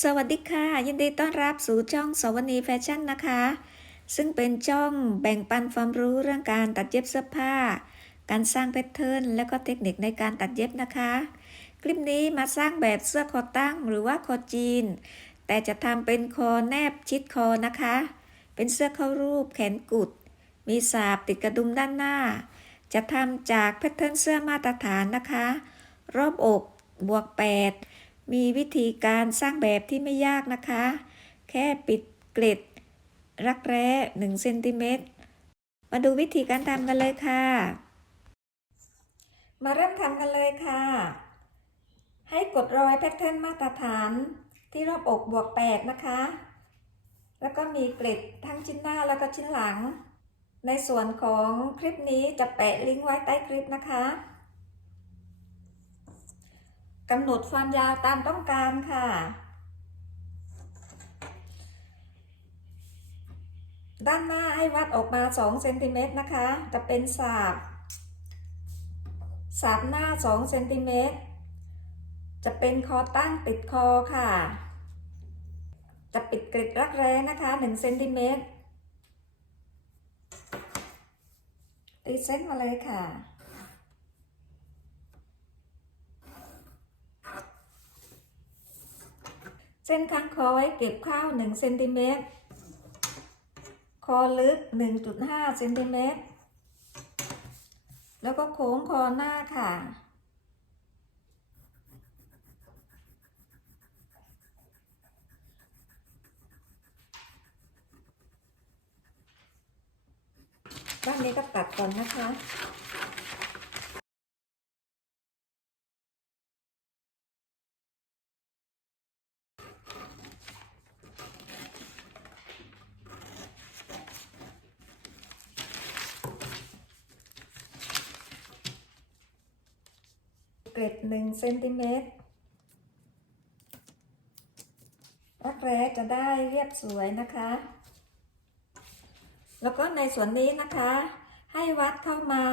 สวัสดีค่ะ ยินดีต้อนรับสู่ช่องสวนีแฟชั่นนะคะ ซึ่งเป็นช่องแบ่งปันความรู้เรื่องการตัดเย็บเสื้อผ้า การสร้างแพทเทิร์นและก็เทคนิคในการตัดเย็บนะคะ คลิปนี้มาสร้างแบบเสื้อคอตั้งหรือว่าคอจีน แต่จะทำเป็นคอแนบชิดคอนะคะ เป็นเสื้อเข้ารูปแขนกุด มีสาบติดกระดุมด้านหน้า จะทำจากแพทเทิร์นเสื้อมาตรฐานนะคะ รอบอกบวก 8 มีวิธีการสร้างแบบที่ไม่ยากนะคะ แค่ปิดเกล็ด รักแร้1เซนติเมตรมาดูวิธีการทำกันเลยค่ะ มาเริ่มทำกันเลยค่ะ ให้กดรอยแพทเทิร์นมาตรฐานที่รอบอกบวก8นะคะ แล้วก็มีเกล็ดทั้งชิ้นหน้าแล้วก็ชิ้นหลัง ในส่วนของคลิปนี้จะแปะลิงก์ไว้ใต้คลิปนะคะ กำหนดความยาวตามต้องการค่ะ ด้านหน้าให้วัดออกมา2เซนติเมตรนะคะ จะเป็นสาบสาบหน้า2เซนติเมตร จะเป็นคอตั้งติดคอค่ะ จะปิดกริดรักแร้นะคะ1เซนติเมตรตีเส้นมาเลยค่ะ เส้นข้างคอไว้เก็บข้าว1เซนติเมตร คอลึก 1.5เซนติเมตร แล้วก็โค้งคอหน้าค่ะ ด้านนี้ก็ตัดก่อนนะคะ เกล็ดหนึ่งเซนติเมตรรักแร้จะได้เรียบสวยนะคะ แล้วก็ในส่วนนี้นะคะ ให้วัดเข้ามา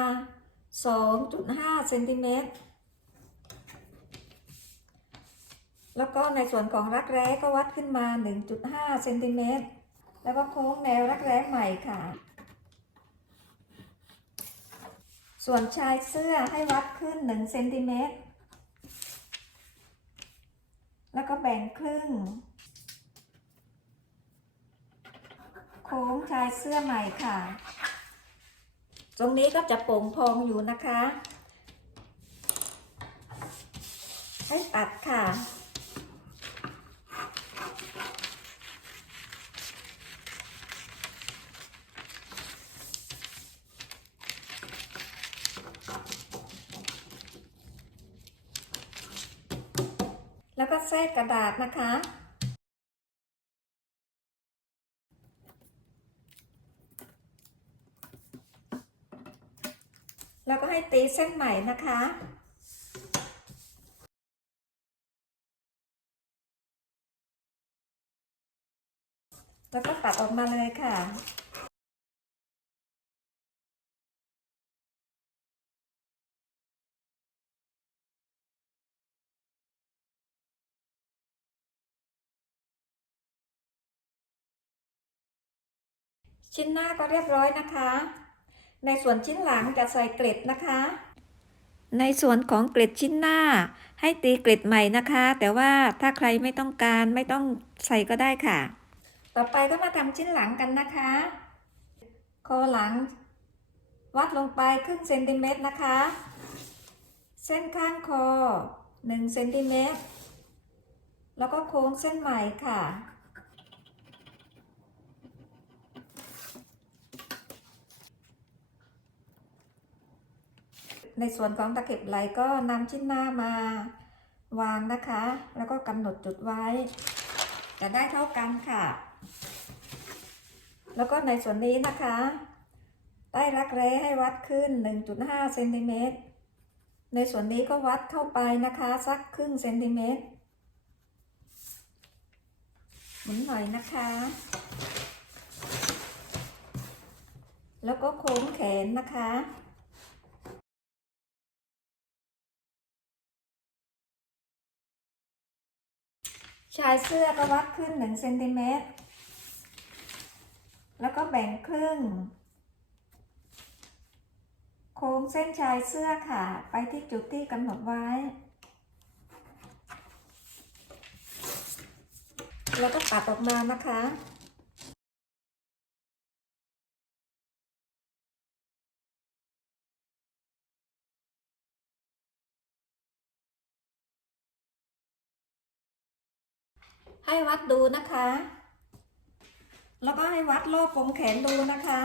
2.5เซนติเมตรแล้วก็ในส่วนของรักแร้ก็วัดขึ้นมา 1.5เซนติเมตร แล้วก็โค้งแนวรักแร้ใหม่ค่ะ ส่วนชายเสื้อให้วัดขึ้น1เซนติเมตร แล้วก็แบ่งครึ่ง โค้งชายเสื้อใหม่ค่ะ ตรงนี้ก็จะโป่งพองอยู่นะคะ ให้ตัดค่ะ แทรกกระดาษนะคะ แล้วก็ให้ตีเส้นใหม่นะคะแล้วก็ตัดออกมาเลยค่ะ ชิ้นหน้าก็เรียบร้อยนะคะ ในส่วนชิ้นหลังจะใส่เกล็ดนะคะ ในส่วนของเกล็ดชิ้นหน้า ให้ตีเกล็ดใหม่นะคะ แต่ว่าถ้าใครไม่ต้องการไม่ต้องใส่ก็ได้ค่ะ ต่อไปก็มาทำชิ้นหลังกันนะคะคอหลัง วัดลงไปครึ่งเซนติเมตรนะคะ เส้นข้างคอ1เซนติเมตรแล้วก็โค้งเส้นใหม่ค่ะ ในส่วนของตะเข็บไหลก็นำชิ้นหน้ามาวางนะคะ แล้วก็กำหนดจุดไว้ จะได้เท่ากันค่ะ แล้วก็ในส่วนนี้นะคะใต้รักแร้ให้วัดขึ้น 1.5เซนติเมตรในส่วนนี้ก็วัดเข้าไปนะคะ สักครึ่งเซนติเมตรหมุนหน่อยนะคะ แล้วก็โค้งแขนนะคะ ชายเสื้อก็วัดขึ้นหนึ่งเซนติเมตร แล้วก็แบ่งครึ่ง โค้งเส้นชายเสื้อค่ะ ไปที่จุดที่กำหนดไว้ แล้วก็ตัดออกมานะคะ ให้วัดดูนะคะ แล้วก็ให้วัดรอบปมแขนดูนะคะ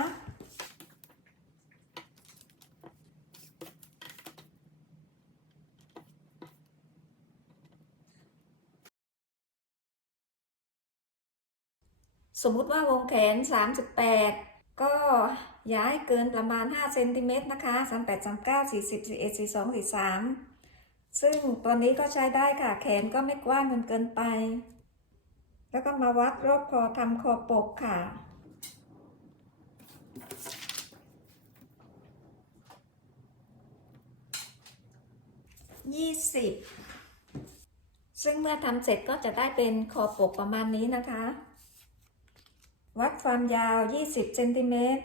สมมุติว่าวงแขน 38 ก็ย่าให้เกินประมาณ5เซนติเมตรนะคะ 38 39 40 41 42 43 ซึ่งตัวนี้ก็ใช้ได้ค่ะ แขนก็ไม่กว้างจนเกินไป แล้วก็มาวัดรอบคอทำคอปกค่ะ ยี่สิบ ซึ่งเมื่อทำเสร็จก็จะได้เป็นคอปกประมาณนี้นะคะ วัดความยาว 20เซนติเมตร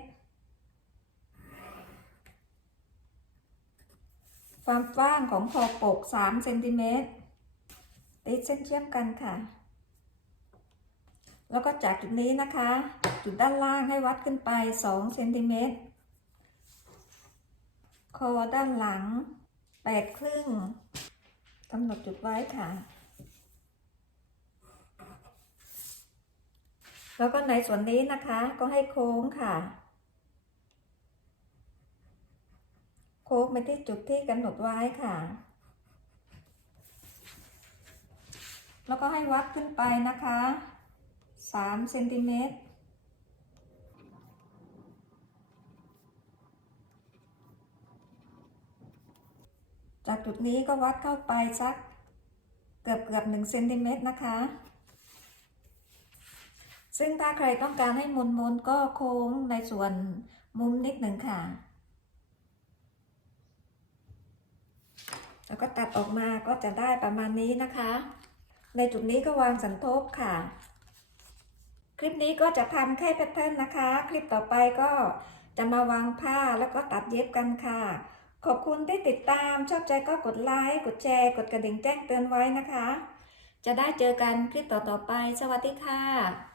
ความกว้างของคอปก3เซนติเมตรติดเส้นเชื่อมกันค่ะ แล้วก็จากจุดนี้นะคะ จุดด้านล่างให้วัดขึ้นไป2เซนติเมตรคอด้านหลัง8ครึ่งกำหนดจุดไว้ค่ะ แล้วก็ในส่วนนี้นะคะ ก็ให้โค้งค่ะ โค้งไปที่จุดที่กำหนดไว้ค่ะ แล้วก็ให้วัดขึ้นไปนะคะ 3เซนติเมตรจากจุดนี้ก็วัดเข้าไปสักเกือบเกือบหนึ่งเซนติเมตรนะคะ ซึ่งถ้าใครต้องการให้มุนมนก็โค้งในส่วนมุมนิดหนึ่งค่ะ แล้วก็ตัดออกมาก็จะได้ประมาณนี้นะคะ ในจุดนี้ก็วางสันทบค่ะ คลิปนี้ก็จะทำแค่แพทเทิร์นนะคะ คลิปต่อไปก็จะมาวางผ้าแล้วก็ตัดเย็บกันค่ะ ขอบคุณที่ติดตามชอบใจก็กดไลค์กดแชร์ กดกระดิ่งแจ้งเตือนไว้นะคะ จะได้เจอกันคลิปต่อๆไป สวัสดีค่ะ